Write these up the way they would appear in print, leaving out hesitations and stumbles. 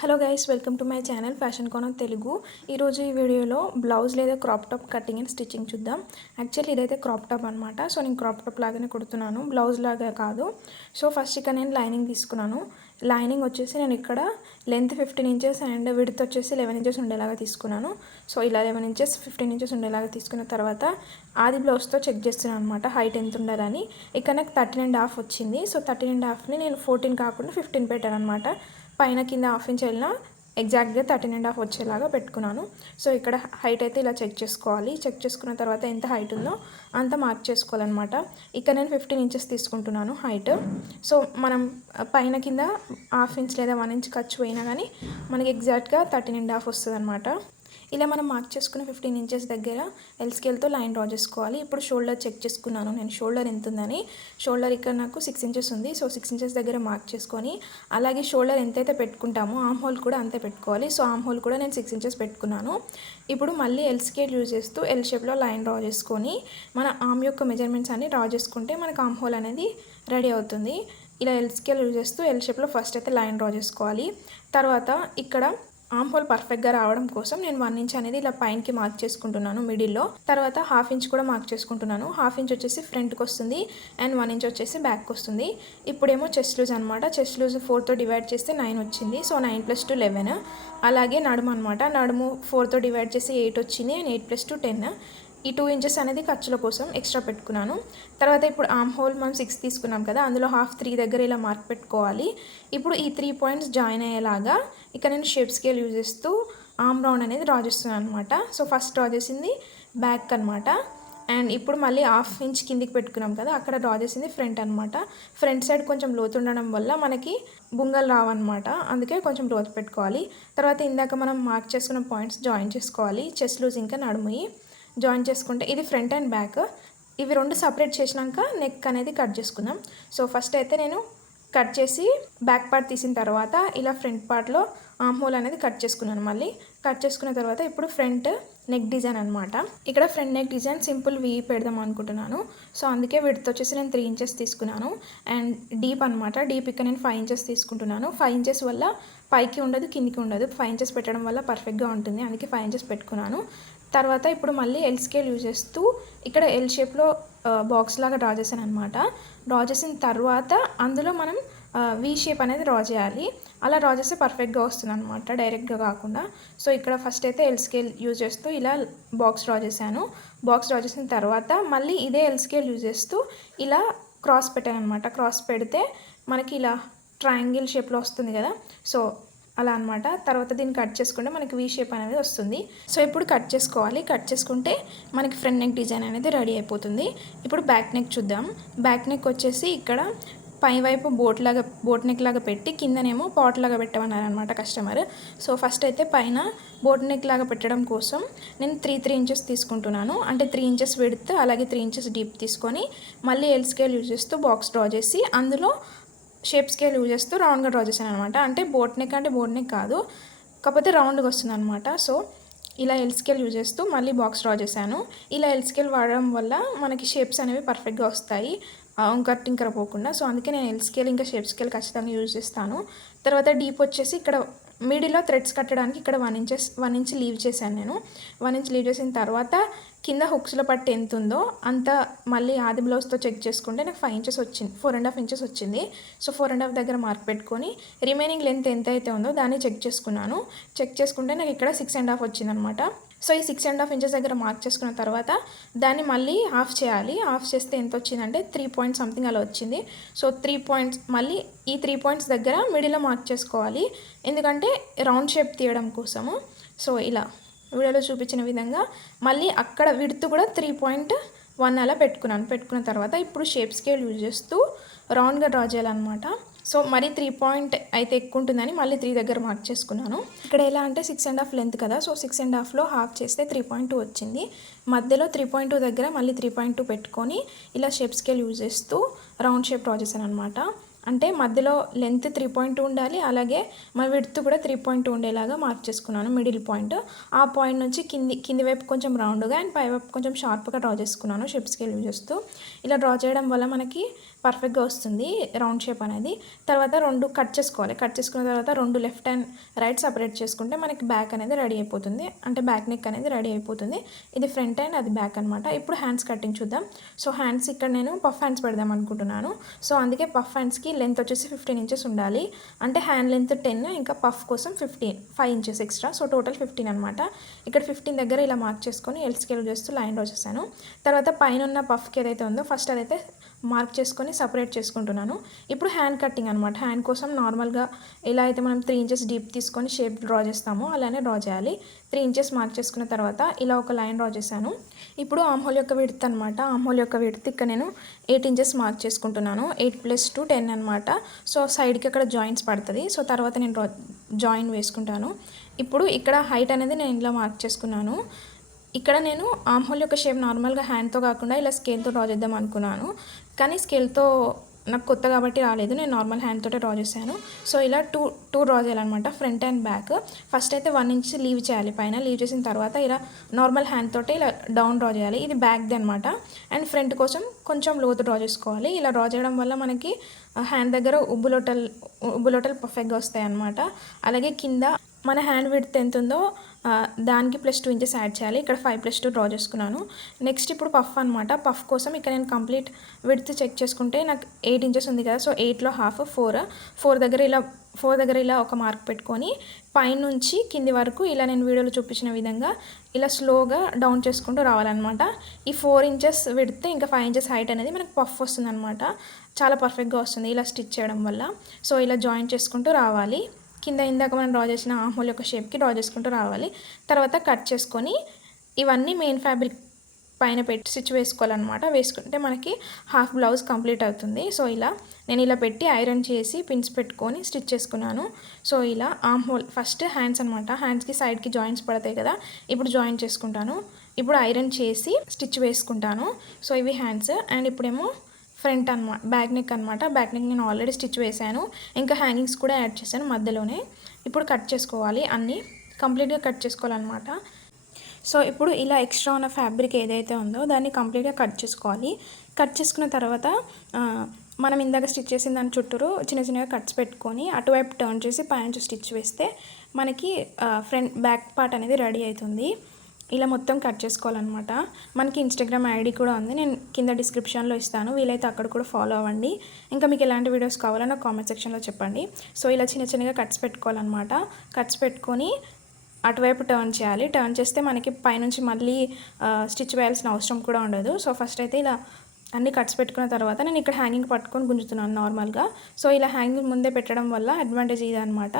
Hello guys, welcome to my channel fashion corner Telugu. ఈరోజు ఈ వీడియోలో బ్లౌజ్ లేదా crop top cutting and stitching చూద్దాం. యాక్చువల్లీ ఇదైతే క్రాప్ టాప్ అనమాట. సో నేను క్రాప్ టాప్ లాగానే కుడుతున్నాను, బ్లౌజ్ లాగా కాదు. సో ఫస్ట్ ఇక్కడ నేను లైనింగ్ తీసుకున్నాను. లైనింగ్ వచ్చేసి నేను ఇక్కడ లెంత్ 15 ఇంచెస్ అండ్ విడ్త్ వచ్చేసి 11 ఇంచెస్ ఉండేలాగా తీసుకున్నాను. సో ఇలా 11 ఇంచెస్ 15 ఇంచెస్ ఉండేలాగా తీసుకున్న తర్వాత ఆది బ్లౌజ్తో చెక్ చేస్తున్నాను అనమాట హైట్ ఎంత ఉండాలని. ఇక్కడ నాకు 13.5 వచ్చింది. సో 13.5ని నేను 14 కాకుండా 15 పెట్టాను అనమాట. పైన కింద హాఫ్ ఇంచ్ వెళ్ళినా ఎగ్జాక్ట్గా 13.5 వచ్చేలాగా పెట్టుకున్నాను. సో ఇక్కడ హైట్ అయితే ఇలా చెక్ చేసుకోవాలి. చెక్ చేసుకున్న తర్వాత ఎంత హైట్ ఉందో అంత మార్క్ చేసుకోవాలన్నమాట. ఇక్కడ నేను 15 ఇంచెస్ తీసుకుంటున్నాను హైట్. సో మనం పైన కింద హాఫ్ ఇంచ్ లేదా 1 ఇంచ్ ఖర్చు పోయినా కానీ మనకి ఎగ్జాక్ట్గా 13.5 వస్తుంది అనమాట. ఇలా మనం మార్క్ చేసుకున్న 15 ఇంచెస్ దగ్గర ఎల్ స్కేల్తో లైన్ డ్రా చేసుకోవాలి. ఇప్పుడు షోల్డర్ చెక్ చేసుకున్నాను నేను, షోల్డర్ ఎంత ఉందని. షోల్డర్ ఇక్కడ నాకు 6 ఇంచెస్ ఉంది. సో 6 ఇంచెస్ దగ్గర మార్క్ చేసుకొని, అలాగే షోల్డర్ ఎంతైతే పెట్టుకుంటామో ఆమ్ హోల్ కూడా అంతే పెట్టుకోవాలి. సో ఆమ్ హోల్ కూడా నేను 6 ఇంచెస్ పెట్టుకున్నాను. ఇప్పుడు మళ్ళీ ఎల్ స్కేల్ యూజ్ చేస్తూ ఎల్ షేప్లో లైన్ డ్రా చేసుకొని మన ఆమ్ యొక్క మెజర్మెంట్స్ అన్ని డ్రా చేసుకుంటే మనకు ఆమ్ హోల్ అనేది రెడీ అవుతుంది. ఇలా ఎల్ స్కేల్ యూజ్ చేస్తూ ఎల్ షేప్లో ఫస్ట్ అయితే లైన్ డ్రా చేసుకోవాలి. తర్వాత ఇక్కడ ఆమ్ హోల్ పర్ఫెక్ట్గా రావడం కోసం నేను 1 ఇంచ్ అనేది ఇలా పైనకి మార్క్ చేసుకుంటున్నాను మిడిల్లో. తర్వాత హాఫ్ ఇంచ్ కూడా మార్క్ చేసుకుంటున్నాను. హాఫ్ ఇంచ్ వచ్చేసి ఫ్రంట్కి వస్తుంది అండ్ 1 ఇంచ్ వచ్చేసి బ్యాక్కి వస్తుంది. ఇప్పుడేమో చెస్ట్ లూజ్ అనమాట. చెస్ట్ లూజ్ 4తో డివైడ్ చేస్తే 9 వచ్చింది. సో 9 + 2 11. అలాగే నడుము అనమాట. నడుము 4తో డివైడ్ చేసి 8 వచ్చింది అండ్ 8 + 2 10. ఈ 2 ఇంచెస్ అనేది ఖర్చుల కోసం ఎక్స్ట్రా పెట్టుకున్నాను. తర్వాత ఇప్పుడు ఆమ్ హోల్ మనం 6 తీసుకున్నాం కదా, అందులో హాఫ్ 3 దగ్గర ఇలా మార్క్ పెట్టుకోవాలి. ఇప్పుడు ఈ 3 పాయింట్స్ జాయిన్ అయ్యేలాగా ఇక్కడ నేను షేప్ స్కేల్ యూజ్ చేస్తూ ఆమ్ రౌండ్ అనేది డ్రా చేస్తున్నాను అనమాట. సో ఫస్ట్ డ్రా చేసింది బ్యాక్ అనమాట. అండ్ ఇప్పుడు మళ్ళీ హాఫ్ ఇంచ్ కిందికి పెట్టుకున్నాం కదా, అక్కడ డ్రా చేసింది ఫ్రంట్ అనమాట. ఫ్రంట్ సైడ్ కొంచెం లోతు ఉండడం వల్ల మనకి బుంగలు రావన్నమాట, అందుకే కొంచెం లోతు పెట్టుకోవాలి. తర్వాత ఇందాక మనం మార్క్ చేసుకున్న పాయింట్స్ జాయిన్ చేసుకోవాలి. చెస్ట్ లూజ్ ఇంకా నడుము జాయిన్ చేసుకుంటే ఇది ఫ్రంట్ అండ్ బ్యాక్. ఇవి రెండు సపరేట్ చేసినాక నెక్ అనేది కట్ చేసుకుందాం. సో ఫస్ట్ అయితే నేను కట్ చేసి బ్యాక్ పార్ట్ తీసిన తర్వాత ఇలా ఫ్రంట్ పార్ట్లో ఆమ్ హోల్ అనేది కట్ చేసుకున్నాను. మళ్ళీ కట్ చేసుకున్న తర్వాత ఇప్పుడు ఫ్రంట్ నెక్ డిజైన్ అనమాట. ఇక్కడ front neck design simple we పెడదాం అనుకుంటున్నాను. సో అందుకే విడ్త్ వచ్చేసి నేను 3 ఇంచెస్ తీసుకున్నాను. అండ్ డీప్ అనమాట. డీప్ ఇక్కడ నేను 5 ఇంచెస్ తీసుకుంటున్నాను. 5 ఇంచెస్ వల్ల పైకి ఉండదు కిందికి ఉండదు. 5 ఇంచెస్ పెట్టడం వల్ల పర్ఫెక్ట్గా ఉంటుంది, అందుకే 5 ఇంచెస్ పెట్టుకున్నాను. తర్వాత ఇప్పుడు మళ్ళీ ఎల్ స్కేల్ యూజ్ చేస్తూ ఇక్కడ ఎల్ షేప్లో బాక్స్ లాగా డ్రా చేశాను అనమాట. డ్రా చేసిన తర్వాత అందులో మనం వీ షేప్ అనేది డ్రా చేయాలి. అలా డ్రా చేస్తే పర్ఫెక్ట్గా వస్తుంది అనమాట, డైరెక్ట్గా కాకుండా. సో ఇక్కడ ఫస్ట్ అయితే ఎల్ స్కేల్ యూజ్ చేస్తూ ఇలా బాక్స్ డ్రా చేశాను. బాక్స్ డ్రా చేసిన తర్వాత మళ్ళీ ఇదే ఎల్ స్కేల్ యూజ్ చేస్తూ ఇలా క్రాస్ పెట్టాను అనమాట. క్రాస్ పెడితే మనకి ఇలా ట్రయాంగిల్ షేప్లో వస్తుంది కదా, సో అలా అనమాట. తర్వాత దీన్ని కట్ చేసుకుంటే మనకి వీ షేప్ అనేది వస్తుంది. సో ఇప్పుడు కట్ చేసుకోవాలి. కట్ చేసుకుంటే మనకి ఫ్రంట్ నెక్ డిజైన్ అనేది రెడీ అయిపోతుంది. ఇప్పుడు బ్యాక్ నెక్ చూద్దాం. బ్యాక్ నెక్ వచ్చేసి ఇక్కడ పై వైపు బోట్ నెక్ లాగా పెట్టి కిందనేమో పాట్ లాగా పెట్టమన్నారనమాట కస్టమర్. సో ఫస్ట్ అయితే పైన బోట్ నెక్ లాగా పెట్టడం కోసం నేను 3 ఇంచెస్ తీసుకుంటున్నాను. అంటే 3 ఇంచెస్ విడ్త్ అలాగే 3 ఇంచెస్ డీప్ తీసుకొని మళ్ళీ ఎల్ స్కేల్ యూజ్ చేస్తూ బాక్స్ డ్రా చేసి అందులో షేప్ స్కేల్ యూజ్ చేస్తూ రౌండ్గా డ్రా చేశాను అనమాట. అంటే బోట్ నెక్ కాదు, కాకపోతే రౌండ్గా వస్తుంది అనమాట. సో ఇలా ఎల్ స్కేల్ యూజ్ చేస్తూ మళ్ళీ బాక్స్ డ్రా చేశాను. ఇలా ఎల్ స్కేల్ వాడడం వల్ల మనకి షేప్స్ అనేవి పర్ఫెక్ట్గా వస్తాయి, వంకర టింకర పోకుండా. సో అందుకే నేను ఎల్ స్కేల్ ఇంకా షేప్ స్కేల్ ఖచ్చితంగా యూజ్ చేస్తాను. తర్వాత డీప్ వచ్చేసి ఇక్కడ మిడిల్లో థ్రెడ్స్ కట్టడానికి ఇక్కడ 1 ఇంచ్ లీవ్ చేశాను నేను. 1 ఇంచ్ లీవ్ చేసిన తర్వాత కింద హుక్స్లో పట్టి ఎంత ఉందో అంత మళ్ళీ ఆది బ్లౌజ్తో చెక్ చేసుకుంటే నాకు 5 ఇంచెస్ వచ్చింది, 4.5 ఇంచెస్ వచ్చింది. సో 4.5 దగ్గర మార్క్ పెట్టుకొని రిమైనింగ్ లెంత్ ఎంత అయితే ఉందో దాన్ని చెక్ చేసుకున్నాను. చెక్ చేసుకుంటే నాకు ఇక్కడ 6.5 వచ్చింది అనమాట. సో ఈ 6.5 ఇంచెస్ దగ్గర మార్క్ చేసుకున్న తర్వాత దాన్ని మళ్ళీ హాఫ్ చేయాలి. హాఫ్ చేస్తే ఎంత వచ్చిందంటే 3 పాయింట్స్ సంథింగ్ అలా వచ్చింది. సో 3 పాయింట్స్ మళ్ళీ ఈ 3 పాయింట్స్ దగ్గర మిడిల్లో మార్క్ చేసుకోవాలి, ఎందుకంటే రౌండ్ షేప్ తీయడం కోసము. సో ఇలా వీడియోలో చూపించిన విధంగా మళ్ళీ అక్కడ విడ్త్ కూడా 3.1 అలా పెట్టుకున్న తర్వాత ఇప్పుడు షేప్ స్కేల్ యూజ్ చేస్తూ రౌండ్గా డ్రా చేయాలన్నమాట. సో మరి 3 పాయింట్ అయితే ఎక్కువ ఉంటుందని మళ్ళీ 3 దగ్గర మార్క్ చేసుకున్నాను. ఇక్కడ ఎలా అంటే 6.5 లెంత్ కదా, సో 6.5లో హాఫ్ చేస్తే 3.2 వచ్చింది. మధ్యలో 3.2 దగ్గర మళ్ళీ 3.2 పెట్టుకొని ఇలా షేప్ స్కేల్ యూజ్ చేస్తూ రౌండ్ షేప్ డ్రా చేశాను అనమాట. అంటే మధ్యలో లెంత్ 3.2 ఉండాలి, అలాగే మన విడ్త్ కూడా 3.2 ఉండేలాగా మార్క్ చేసుకున్నాను మిడిల్ పాయింట్. ఆ పాయింట్ నుంచి కింది వైపు కొంచెం రౌండ్గా అండ్ పై వైపు కొంచెం షార్ప్గా డ్రా చేసుకున్నాను షేప్ స్కేల్ యూజ్ చేస్తూ. ఇలా డ్రా చేయడం వల్ల మనకి పర్ఫెక్ట్గా వస్తుంది రౌండ్ షేప్ అనేది. తర్వాత 2 కట్ చేసుకోవాలి. కట్ చేసుకున్న తర్వాత 2 లెఫ్ట్ అండ్ రైట్ సపరేట్ చేసుకుంటే మనకి బ్యాక్ అనేది రెడీ అయిపోతుంది, అంటే బ్యాక్ నెక్ అనేది రెడీ అయిపోతుంది. ఇది ఫ్రంట్ అండ్ అది బ్యాక్ అనమాట. ఇప్పుడు హ్యాండ్స్ కటింగ్ చూద్దాం. సో హ్యాండ్స్ ఇక్కడ నేను పఫ్ హ్యాండ్స్ పెడదాం అనుకుంటున్నాను. సో అందుకే పఫ్ హ్యాండ్స్కి లెంత్ వచ్చేసి 15 ఇంచెస్ ఉండాలి. అంటే హ్యాండ్ లెంత్ 10, ఇంకా పఫ్ కోసం 5 ఇంచెస్ ఎక్స్ట్రా. సో టోటల్ 15 అనమాట. ఇక్కడ 15 దగ్గర ఇలా మార్క్ చేసుకొని ఎల్ స్కేల్ చేస్తూ లైన్ డ్రా చేశాను. తర్వాత పైన ఉన్న పఫ్కి ఏదైతే ఉందో ఫస్ట్ అదైతే మార్క్ చేసుకొని సపరేట్ చేసుకుంటున్నాను. ఇప్పుడు హ్యాండ్ కటింగ్ అనమాట. హ్యాండ్ కోసం నార్మల్గా ఎలా అయితే మనం 3 ఇంచెస్ డీప్ తీసుకొని షేప్ డ్రా చేస్తామో అలానే డ్రా చేయాలి. 3 ఇంచెస్ మార్క్ చేసుకున్న తర్వాత ఇలా ఒక లైన్ డ్రా చేశాను. ఇప్పుడు ఆమ్ హోల్ యొక్క విడ్త్ అనమాట. ఆమ్ హోల్ యొక్క విడ్త్ ఇక్కడ నేను 8 ఇంచెస్ మార్క్ చేసుకుంటున్నాను. 8 + 2 10 అనమాట. సో సైడ్కి అక్కడ జాయింట్స్ పడుతుంది. సో తర్వాత నేను జాయిన్ వేసుకుంటాను. ఇప్పుడు ఇక్కడ హైట్ అనేది నేను ఇలా మార్క్ చేసుకున్నాను. ఇక్కడ నేను ఆమ్ హోల్ యొక్క షేప్ నార్మల్గా హ్యాండ్తో కాకుండా ఇలా స్కేల్తో డ్రా చేద్దాం అనుకున్నాను, కానీ స్కేల్తో నాకు కొత్త కాబట్టి రాలేదు. నేను నార్మల్ హ్యాండ్ తోటే డ్రా చేశాను. సో ఇలా టూ డ్రా చేయాలన్నమాట, ఫ్రంట్ అండ్ బ్యాక్. ఫస్ట్ అయితే 1 ఇంచ్ లీవ్ చేయాలి పైన. లీవ్ చేసిన తర్వాత ఇలా నార్మల్ హ్యాండ్ తోటే ఇలా డౌన్ డ్రా చేయాలి. ఇది బ్యాక్ది అనమాట. అండ్ ఫ్రంట్ కోసం కొంచెం లోతు డ్రా చేసుకోవాలి. ఇలా డ్రా చేయడం వల్ల మనకి హ్యాండ్ దగ్గర ఉబ్బులోటలు పర్ఫెక్ట్గా వస్తాయి అన్నమాట. అలాగే కింద మన హ్యాండ్ విడ్త్ ఎంత ఉందో దానికి +2 ఇంచెస్ యాడ్ చేయాలి. ఇక్కడ 5 + 2 డ్రా చేసుకున్నాను. నెక్స్ట్ ఇప్పుడు పఫ్ అనమాట. పఫ్ కోసం ఇక్కడ నేను కంప్లీట్ విడ్త్ చెక్ చేసుకుంటే నాకు 8 ఇంచెస్ ఉంది కదా. సో 8లో హాఫ్ 4 దగ్గర ఇలా ఒక మార్క్ పెట్టుకొని పైనుంచి కింది వరకు ఇలా నేను వీడియోలో చూపించిన విధంగా ఇలా స్లోగా డౌన్ చేసుకుంటూ రావాలన్నమాట. ఈ 4 ఇంచెస్ విడ్త్ ఇంకా 5 ఇంచెస్ హైట్ అనేది మనకు పఫ్ వస్తుంది అనమాట. చాలా పర్ఫెక్ట్గా వస్తుంది ఇలా స్టిచ్ చేయడం వల్ల. సో ఇలా జాయిన్ చేసుకుంటూ రావాలి. కింద ఇందాక మనం డ్రా చేసిన ఆమ్ హోల్ యొక్క షేప్కి డ్రా చేసుకుంటూ రావాలి. తర్వాత కట్ చేసుకొని ఇవన్నీ మెయిన్ ఫ్యాబ్రిక్ పైన పెట్టి స్టిచ్ వేసుకోవాలన్నమాట. వేసుకుంటే మనకి హాఫ్ బ్లౌజ్ కంప్లీట్ అవుతుంది. సో నేను ఇలా పెట్టి ఐరన్ చేసి పిన్స్ పెట్టుకొని స్టిచ్ చేసుకున్నాను. సో ఇలా ఆమ్ హోల్ ఫస్ట్ హ్యాండ్స్ అనమాట. హ్యాండ్స్కి సైడ్కి జాయింట్స్ పడతాయి కదా, ఇప్పుడు జాయిన్ చేసుకుంటాను. ఇప్పుడు ఐరన్ చేసి స్టిచ్ వేసుకుంటాను. సో ఇవి హ్యాండ్స్. అండ్ ఇప్పుడేమో ఫ్రంట్ అనమాట, బ్యాక్ నెక్ అనమాట. బ్యాక్ నెక్ నేను ఆల్రెడీ స్టిచ్ వేసాను, ఇంకా హ్యాంగింగ్స్ కూడా యాడ్ చేశాను మధ్యలోనే. ఇప్పుడు కట్ చేసుకోవాలి, అన్నీ కంప్లీట్గా కట్ చేసుకోవాలన్నమాట. సో ఇప్పుడు ఇలా ఎక్స్ట్రా ఉన్న ఫ్యాబ్రిక్ ఏదైతే ఉందో దాన్ని కంప్లీట్గా కట్ చేసుకోవాలి. కట్ చేసుకున్న తర్వాత మనం ఇందాక స్టిచ్ చేసిన దాని చుట్టూరు చిన్నగా కట్స్ పెట్టుకొని అటువైపు టర్న్ చేసి పైనుంచి స్టిచ్ వేస్తే మనకి ఫ్రంట్ బ్యాక్ పార్ట్ అనేది రెడీ అవుతుంది. ఇలా మొత్తం కట్ చేసుకోవాలన్నమాట. మనకి ఇన్స్టాగ్రామ్ ఐడి కూడా ఉంది, నేను కింద డిస్క్రిప్షన్లో ఇస్తాను, వీలైతే అక్కడ కూడా ఫాలో అవ్వండి. ఇంకా మీకు ఎలాంటి వీడియోస్ కావాలో నాకు కామెంట్ సెక్షన్లో చెప్పండి. సో ఇలా చిన్నగా కట్స్ పెట్టుకోవాలన్నమాట. కట్స్ పెట్టుకొని అటువైపు టర్న్ చేయాలి. టర్న్ చేస్తే మనకి పైనుంచి మళ్ళీ స్టిచ్ వేయాల్సిన అవసరం కూడా ఉండదు. సో ఫస్ట్ అయితే ఇలా అన్ని కట్స్ పెట్టుకున్న తర్వాత నేను ఇక్కడ హ్యాంగింగ్ పట్టుకొని గుంజుతున్నాను నార్మల్గా. సో ఇలా హ్యాంగింగ్ ముందే పెట్టడం వల్ల అడ్వాంటేజ్ ఇది అనమాట.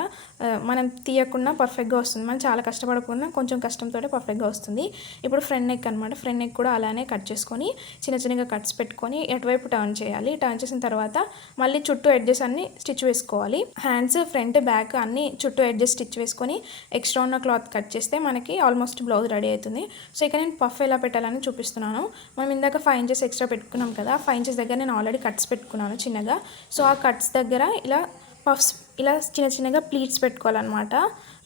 మనం తీయకుండా పర్ఫెక్ట్గా వస్తుంది. మనం చాలా కష్టపడకుండా కొంచెం కష్టంతో పర్ఫెక్ట్గా వస్తుంది. ఇప్పుడు ఫ్రంట్ నెక్ అనమాట. ఫ్రంట్ నెక్ కూడా అలానే కట్ చేసుకొని చిన్నగా కట్స్ పెట్టుకొని అటువైపు టర్న్ చేయాలి. టర్న్ చేసిన తర్వాత మళ్ళీ చుట్టూ ఎడ్జెస్ అన్ని స్టిచ్ వేసుకోవాలి. హ్యాండ్స్ ఫ్రంట్ బ్యాక్ అన్ని చుట్టూ ఎడ్జెస్ స్టిచ్ వేసుకొని ఎక్స్ట్రా ఉన్న క్లాత్ కట్ చేస్తే మనకి ఆల్మోస్ట్ బ్లౌజ్ రెడీ అవుతుంది. సో ఇక్కడ నేను పఫ్ ఎలా పెట్టాలని చూపిస్తున్నాను. మనం ఇందాక 5 ఇంచెస్ ఎక్స్ట్రా పెట్టుకున్నాం కదా, 5 ఇంచెస్ దగ్గర నేను ఆల్రెడీ కట్స్ పెట్టుకున్నాను చిన్నగా. సో ఆ కట్స్ దగ్గర ఇలా పఫ్స్ ఇలా చిన్నగా ప్లీట్స్ పెట్టుకోవాలన్నమాట.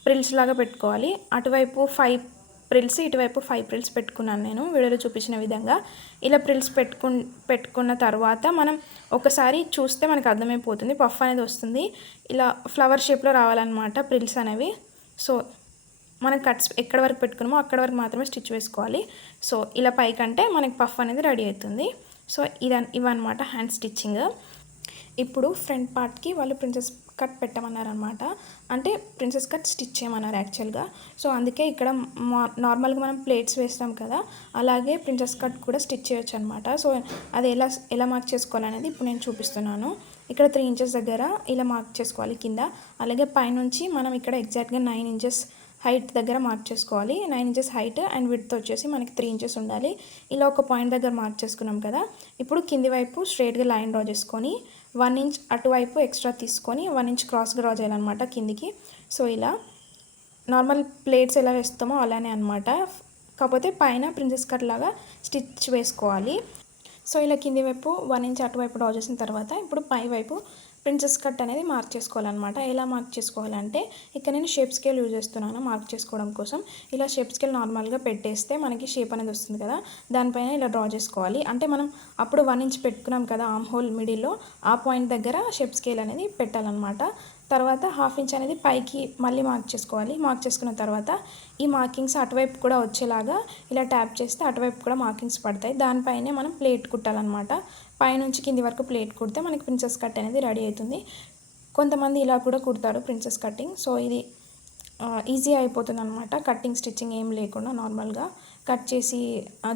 ప్రిల్స్ లాగా పెట్టుకోవాలి. అటువైపు 5 ప్రిల్స్, ఇటువైపు 5 ప్రిల్స్ పెట్టుకున్నాను నేను వీడియోలో చూపించిన విధంగా. ఇలా ప్రిల్స్ పెట్టుకున్న తర్వాత మనం ఒకసారి చూస్తే మనకు అర్థమైపోతుంది, పఫ్ అనేది వస్తుంది. ఇలా ఫ్లవర్ షేప్లో రావాలన్నమాట ప్రిల్స్ అనేవి. సో మనం కట్స్ ఎక్కడ వరకు పెట్టుకున్నామో అక్కడ వరకు మాత్రమే స్టిచ్ వేసుకోవాలి. సో ఇలా పైకంటే మనకి పఫ్ అనేది రెడీ అవుతుంది. సో ఇవన్నమాట హ్యాండ్ స్టిచ్చింగ్. ఇప్పుడు ఫ్రంట్ పార్ట్కి వాళ్ళు ప్రిన్సెస్ కట్ పెట్టమన్నారనమాట. అంటే ప్రిన్సెస్ కట్ స్టిచ్ చేయమన్నారు యాక్చువల్గా. సో అందుకే ఇక్కడ నార్మల్గా మనం ప్లేట్స్ వేస్తాం కదా, అలాగే ప్రిన్సెస్ కట్ కూడా స్టిచ్ చేయొచ్చు అనమాట. సో అది ఎలా మార్క్ చేసుకోవాలనేది ఇప్పుడు నేను చూపిస్తున్నాను. ఇక్కడ 3 ఇంచెస్ దగ్గర ఇలా మార్క్ చేసుకోవాలి కింద. అలాగే పైనుంచి మనం ఇక్కడ ఎగ్జాక్ట్గా 9 ఇంచెస్ హైట్ దగ్గర మార్క్ చేసుకోవాలి. 9 ఇంచెస్ హైట్ అండ్ విడ్త్ వచ్చేసి మనకి 3 ఇంచెస్ ఉండాలి. ఇలా ఒక పాయింట్ దగ్గర మార్క్ చేసుకున్నాం కదా. ఇప్పుడు కింది వైపు స్ట్రైట్గా లైన్ డ్రా చేసుకొని 1 ఇంచ్ అటువైపు ఎక్స్ట్రా తీసుకొని 1 ఇంచ్ క్రాస్గా డ్రా చేయాలన్నమాట కిందికి. సో ఇలా నార్మల్ ప్లేట్స్ ఎలా వేస్తామో అలానే అనమాట, కాకపోతే పైన ప్రిన్సెస్ కట్ లాగా స్టిచ్ వేసుకోవాలి. సో ఇలా కింది వైపు 1 ఇంచ్ అటువైపు డ్రా చేసిన తర్వాత ఇప్పుడు పై వైపు ప్రిన్సెస్ కట్ అనేది మార్క్ చేసుకోవాలన్నమాట. ఎలా మార్క్ చేసుకోవాలంటే ఇక్కడ నేను షేప్ స్కేల్ యూజ్ చేస్తున్నాను మార్క్ చేసుకోవడం కోసం. ఇలా షేప్ స్కేల్ నార్మల్గా పెట్టేస్తే మనకి షేప్ అనేది వస్తుంది కదా, దానిపైన ఇలా డ్రా చేసుకోవాలి. అంటే మనం అప్పుడు 1 ఇంచ్ పెట్టుకున్నాం కదా ఆర్మ్ హోల్ మిడిల్లో, ఆ పాయింట్ దగ్గర షేప్ స్కేల్ అనేది పెట్టాలన్నమాట. తర్వాత 1/2 ఇంచ్ అనేది పైకి మళ్ళీ మార్క్ చేసుకోవాలి. మార్క్ చేసుకున్న తర్వాత ఈ మార్కింగ్స్ అటువైపు కూడా వచ్చేలాగా ఇలా ట్యాప్ చేస్తే అటువైపు కూడా మార్కింగ్స్ పడతాయి. దానిపైనే మనం ప్లేట్ కుట్టాలన్నమాట. పైనుంచి కింది వరకు ప్లేట్ కుడితే మనకి ప్రిన్సెస్ కట్ అనేది రెడీ అవుతుంది. కొంతమంది ఇలా కూడా కుడతారు ప్రిన్సెస్ కటింగ్. సో ఇది ఈజీ అయిపోతుంది అనమాట. కట్టింగ్ స్టిచ్చింగ్ ఏం లేకుండా నార్మల్గా కట్ చేసి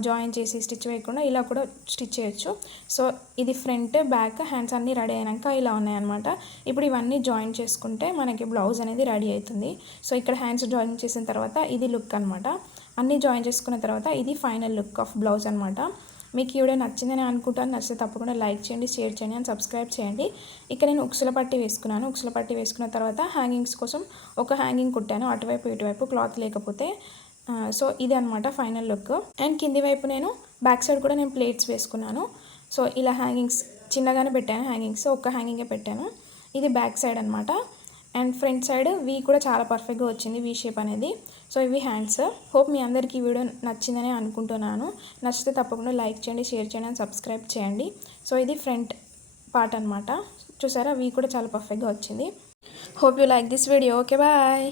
జాయిన్ చేసి స్టిచ్ వేయకుండా ఇలా కూడా స్టిచ్ చేయొచ్చు. సో ఇది ఫ్రంట్ బ్యాక్ హ్యాండ్స్ అన్నీ రెడీ అయినాక ఇలా ఉన్నాయన్నమాట. ఇప్పుడు ఇవన్నీ జాయిన్ చేసుకుంటే మనకి బ్లౌజ్ అనేది రెడీ అవుతుంది. సో ఇక్కడ హ్యాండ్స్ జాయిన్ చేసిన తర్వాత ఇది లుక్ అనమాట. అన్నీ జాయిన్ చేసుకున్న తర్వాత ఇది ఫైనల్ లుక్ ఆఫ్ బ్లౌజ్ అనమాట. మీకు ఈ వీడియో నచ్చిందని అనుకుంటాను. నచ్చితే తప్పకుండా లైక్ చేయండి, షేర్ చేయండి అండ్ సబ్స్క్రైబ్ చేయండి. ఇక్కడ నేను ఉక్సుల పట్టి వేసుకున్నాను. ఉక్సుల పట్టి వేసుకున్న తర్వాత హ్యాంగింగ్స్ కోసం ఒక హ్యాంగింగ్ కుట్టాను, అటువైపు ఇటువైపు క్లాత్ లేకపోతే. సో ఇది అనమాట ఫైనల్ లుక్. అండ్ కింది వైపు నేను బ్యాక్ సైడ్ కూడా నేను ప్లేట్స్ వేసుకున్నాను. సో ఇలా హ్యాంగింగ్స్ చిన్నగానే పెట్టాను, హ్యాంగింగ్స్ ఒక్క హ్యాంగింగే పెట్టాను. ఇది బ్యాక్ సైడ్ అనమాట. అండ్ ఫ్రంట్ సైడ్ వీ కూడా చాలా పర్ఫెక్ట్గా వచ్చింది, వీ షేప్ అనేది. సో ఇవి హ్యాండ్స్. హోప్ మీ అందరికీ ఈ వీడియో నచ్చిందని అనుకుంటున్నాను. నచ్చితే తప్పకుండా లైక్ చేయండి, షేర్ చేయండి అండ్ సబ్స్క్రైబ్ చేయండి. సో ఇది ఫ్రంట్ పార్ట్ అనమాట. చూసారా, వీ కూడా చాలా పర్ఫెక్ట్గా వచ్చింది. Hope you like this video. Okay, bye.